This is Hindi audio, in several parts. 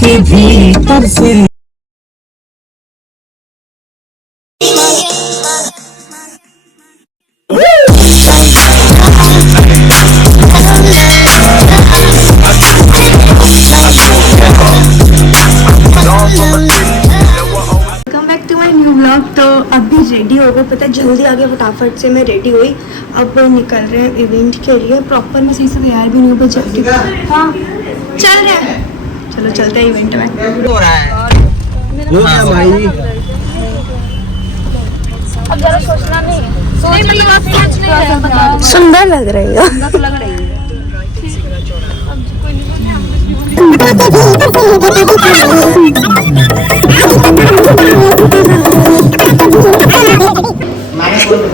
के भीतर से तो अभी रेडी हो गए, पता है जल्दी आ गया, फटाफट से मैं रेडी हुई। अब निकल रहे हैं इवेंट के लिए। प्रॉपर मैं सही से तैयार भी नहीं हूँ, जल्दी हाँ चल रहे हैं। चलो चलते हैं इवेंट में। हो रहा है भाई। अब जरा सोचना नहीं, सुंदर लग रही हो।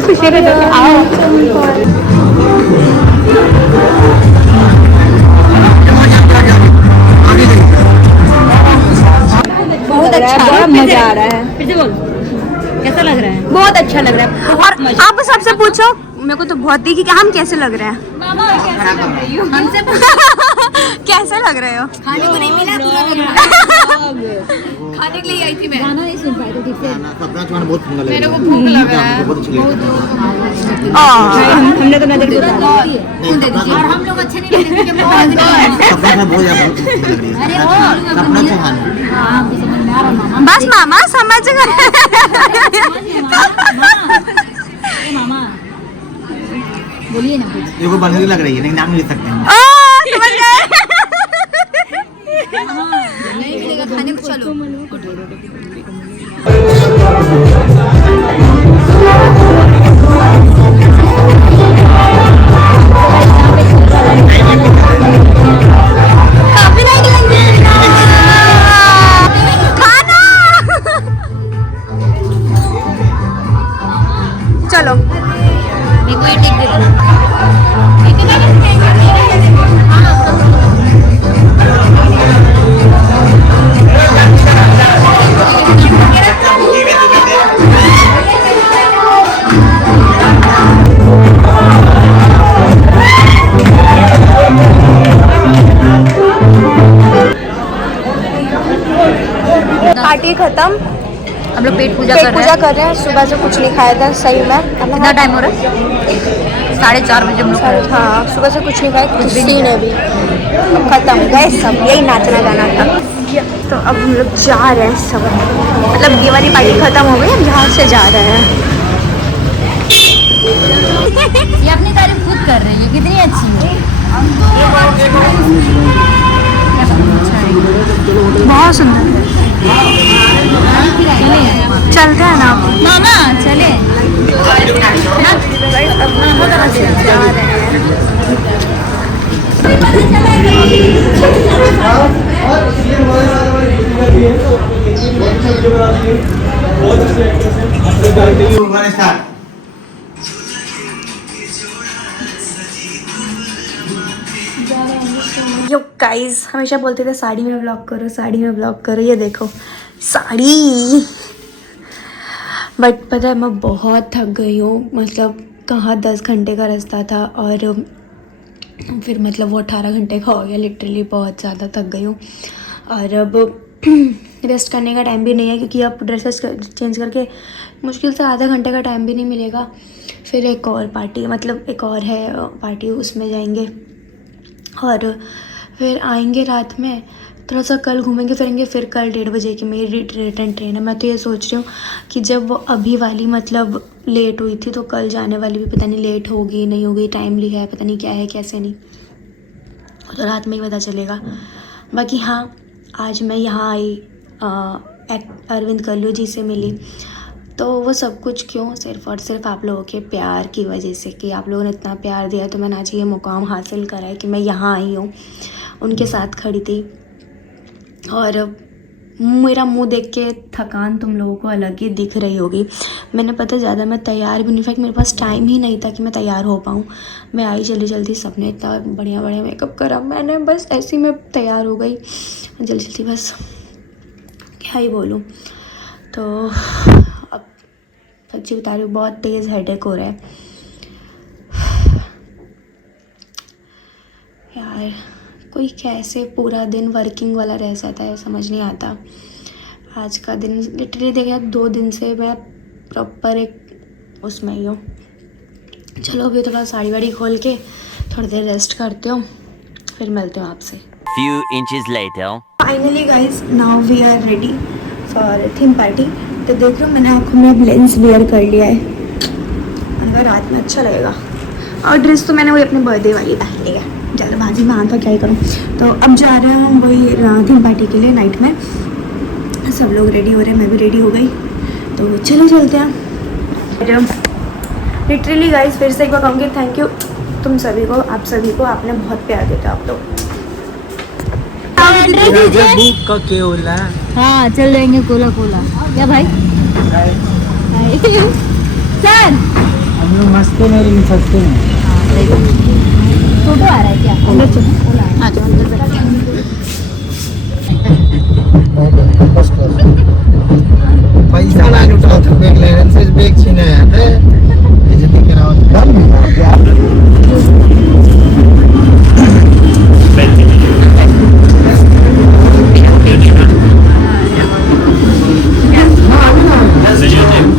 खुशी के आओ। बहुत अच्छा, मजा आ रहा है। फिर से बोल, कैसा लग रहा है? बहुत अच्छा लग रहा है। और आप सबसे पूछो, मेरे को तो बहुत ही कि हम कैसे लग रहे हैं। मामा कैसे लग रही हो? हमसे कैसे लग रहे हो? खाने को नहीं मिला, खाने के लिए आई थी मैं। गाना नहीं सुन पाई तो ठीक से। मेरे को भूख लग रहा है। हमने तो नजर और हम लोग अच्छे नहीं लगे क्योंकि बस मामा समझ गए। मामा बोलिए ना कुछ। देखो बंदरी लग रही है, नहीं नाम ले सकते हैं। समझ गए। नहीं मिलेगा खाने को, चलो। चलो पार्टी खत्म। हम लोग पेट पूजा कर रहे हैं। सुबह से कुछ नहीं खाया था सही में। कितना टाइम हो रहा है? 4:30 बजे हम लोग। हाँ सुबह से कुछ नहीं खाया, किसी ने भी। अब खत्म गए सब, यही नाचना गाना था। तो अब हम लोग जा रहे हैं सब, मतलब ये वाली पार्टी खत्म हो गई, हम जहाँ से जा रहे हैं। ये अपनी तारीफ खुद कर रही है, कितनी अच्छी है। बहुत सुंदर है। चलते हैं ना मामा, चले जा रहे हैं। यो गाइस हमेशा बोलते थे साड़ी में व्लॉग करो, साड़ी में व्लॉग करो। ये देखो साड़ी। बट पता है मैं बहुत थक गई हूँ, मतलब कहाँ 10 घंटे का रास्ता था और फिर मतलब वो 18 घंटे का हो गया। लिटरली बहुत ज़्यादा थक गई हूँ और अब रेस्ट करने का टाइम भी नहीं है, क्योंकि अब ड्रेसेस चेंज करके मुश्किल से आधा घंटे का टाइम भी नहीं मिलेगा। फिर एक और पार्टी, मतलब एक और है पार्टी, उसमें जाएंगे और फिर आएंगे रात में। थोड़ा सा कल घूमेंगे फिरेंगे, फिर कल 1:30 बजे की मेरी रिटर्न ट्रेन है। मैं तो ये सोच रही हूँ कि जब वो अभी वाली मतलब लेट हुई थी, तो कल जाने वाली भी पता नहीं लेट होगी नहीं होगी, टाइमली है पता नहीं क्या है कैसे नहीं, तो रात में ही पता चलेगा। बाकी हाँ आज मैं यहाँ आई, अरविंद कल्लू जी से मिली, तो वो सब कुछ क्यों, सिर्फ और सिर्फ आप लोगों के प्यार की वजह से, कि आप लोगों ने इतना प्यार दिया तो मैंने आज ये मुकाम हासिल करा है कि मैं यहाँ आई हूँ, उनके साथ खड़ी थी। और मेरा मुंह देख के थकान तुम लोगों को अलग ही दिख रही होगी। मैंने पता ज़्यादा मैं तैयार भी नहीं, इनफैक्ट मेरे पास टाइम ही नहीं था कि मैं तैयार हो पाऊँ। मैं आई जल्दी जल्दी, सबने इतना बढ़िया बढ़िया मेकअप करा, मैंने बस ऐसे ही मैं तैयार हो गई जल्दी जल्दी, बस क्या ही बोलूँ। तो अब सच्ची बता रही हूँ बहुत तेज़ हेडेक हो रहा है यार, कोई कैसे पूरा दिन वर्किंग वाला रह जाता है, समझ नहीं आता। आज का दिन लिटरली देखा 2 दिन से मैं प्रॉपर एक उसमें ही हूँ। चलो अभी थोड़ा साड़ी वाड़ी खोल के थोड़ी देर रेस्ट करते हो, फिर मिलते हो आपसे। Few inches later. Finally guys now we are ready for theme party. तो देख रहे हो मैंने आँखों में लेंस वेयर कर लिया है, अगर रात में अच्छा लगेगा। और ड्रेस तो मैंने वही अपने बर्थडे वाली पहन ली है, जल्दबाजी में आँखों क्या ही करूँ। तो अब जा रहे हैं हम वही थीम पार्टी के लिए नाइट में। सब लोग रेडी हो रहे हैं, मैं भी रेडी हो गई, तो चलो चलते हैं। लिटरली गाइज फिर से एक बार कहूँगी थैंक यू तुम सभी को, आप सभी को, आपने बहुत प्यार देता आप लोग। का केवला हाँ चल जाएंगे कोला कोला क्या भाई सर हम लोग मस्ती में इन सस्ते में फोटो आ रहा है क्या अंदर चलो हाँ चलो अंदर पैसा ना लुटाओ तो बैग लेने से बैग छीना है बेइज्जती कराओ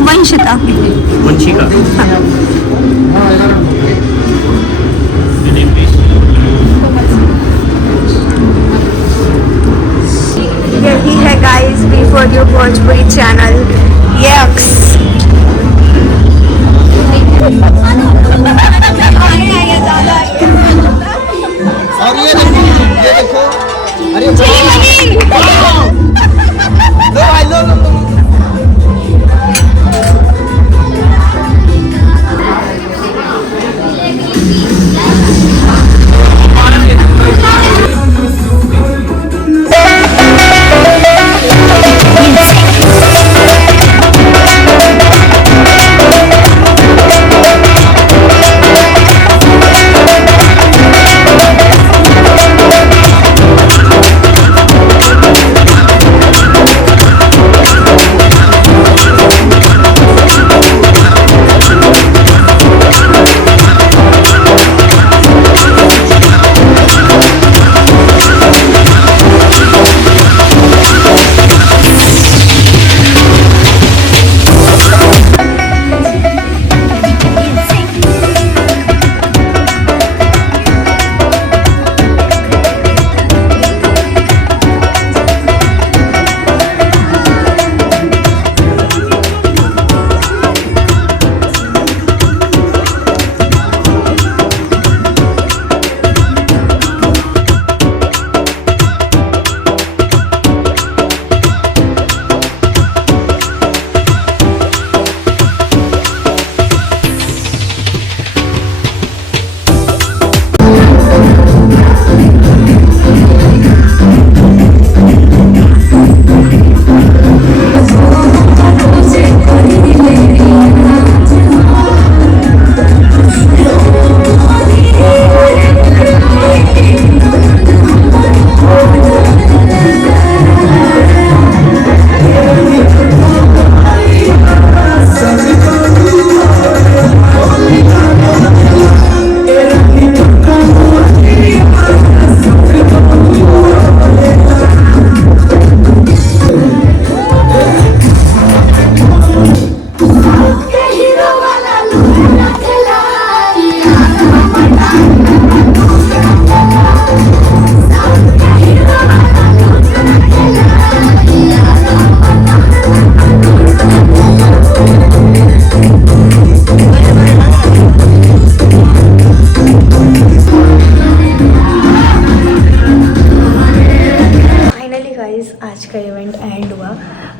वंशिता वंशिका यही है guys B4U Bhojpuri channel x. और ये देखो अरे लो भाई लो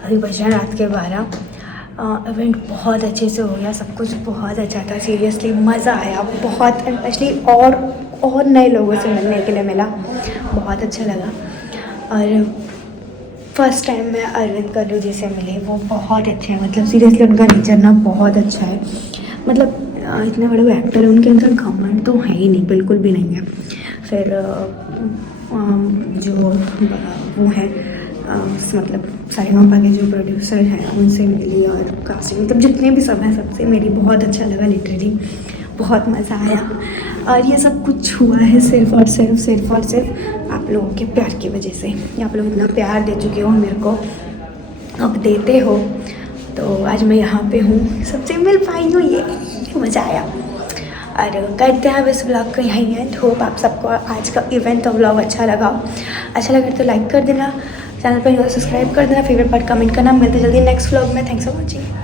अभी बज रहा रात के 12। इवेंट बहुत अच्छे से हो गया, सब कुछ बहुत अच्छा था, सीरियसली मज़ा आया बहुत, स्पेशली और नए लोगों से मिलने के लिए मिला, बहुत अच्छा लगा। और फर्स्ट टाइम मैं अरविंद कल्लू जी से मिली, वो बहुत अच्छे हैं, मतलब सीरियसली उनका नेचर ना बहुत अच्छा है, मतलब इतने बड़े एक्टर हैं, उनके अंदर घमंड तो है ही नहीं, बिल्कुल भी नहीं है। फिर जो वो है मतलब सारेगामा के जो प्रोड्यूसर हैं उनसे मिली, और कास्टिंग मतलब जितने भी सब हैं सबसे मेरी बहुत अच्छा लगा, लिटरली बहुत मज़ा आया और ये सब कुछ हुआ है सिर्फ और सिर्फ आप लोगों के प्यार की वजह से। आप लोग इतना प्यार दे चुके हो मेरे को, अब देते हो, तो आज मैं यहाँ पे हूँ, सबसे मिल पाई हूँ, ये मज़ा आया। और करते हैं अब इस ब्लॉग को यहीं एंड। होप आप सबको आज का इवेंट और ब्लॉग अच्छा लगा तो लाइक कर देना, चैनल पर सब्सक्राइब कर देना, फेवरेट पार्ट कमेंट करना। मिलते जल्दी नेक्स्ट ब्लॉग में। Thanks for watching.